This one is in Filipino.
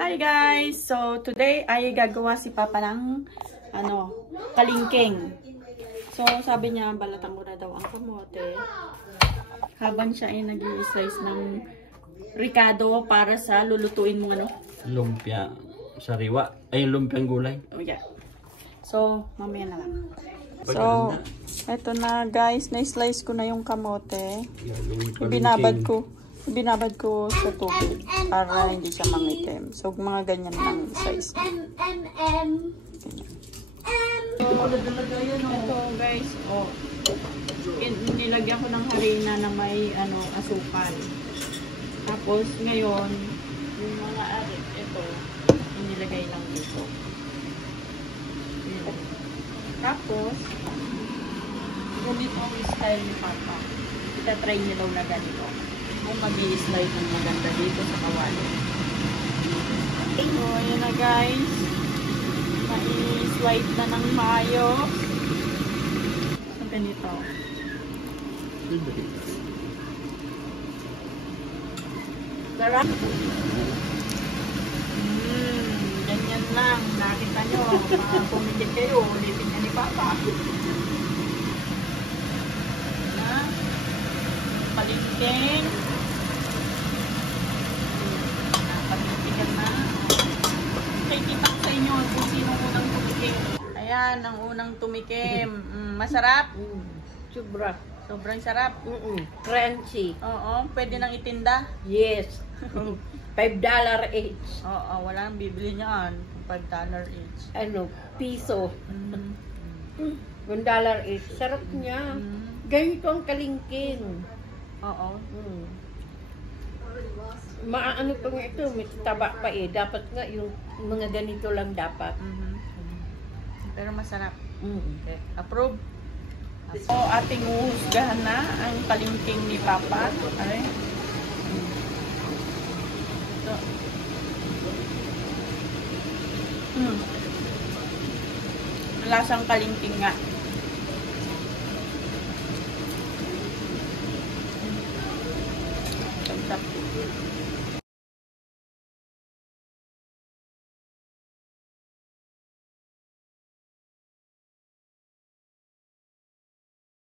Hi guys! So today ay gagawa si Papa ng kalingking. So sabi niya balatan ko na daw ang kamote. Habang siya ay nag-i-slice ng ricado para sa lulutuin mo lumpia sariwa. Ay lumpiang gulay. Oh yeah. So mamaya na lang. So eto na guys, na-slice ko na yung kamote. Binabad ko sa tubig para hindi siya mangitim. So, mga ganyan lang size. Ito guys, nilagyan ko ng harina na may asukal. Tapos ngayon, yung mga arit, ito, inilagay lang dito. Tapos, ganito ang style ni Papa. Itatry niya daw na ganito. Kung mag-i-slide ng maganda dito sa kawali. So, ayan na guys. Ma-i-slide na ng maayos. So, ganito. Sarap. Ganyan lang. Nakita nyo. Pumigit kayo. Ulitin niya ni Papa. Na. Palingking. Kita sa inyo kung sino unang tumikim. Ayan, ang unang tumikim. Masarap? Sobra. Sobrang sarap. Crunchy. Oo, pwede nang itinda. Yes. $5 each. Oo, wala nang bibili niyan. $5 each. Piso. $1 each. Sarap niya. Ganito ang kalingking. Oo. Maano pa nga ito, may taba pa eh. Dapat nga yung mga ganito lang dapat. Pero masarap. Okay. Approve. So, ating uhusgahan na ang kalingking ni Papa. Ay. Ito. Lasang kalingking nga.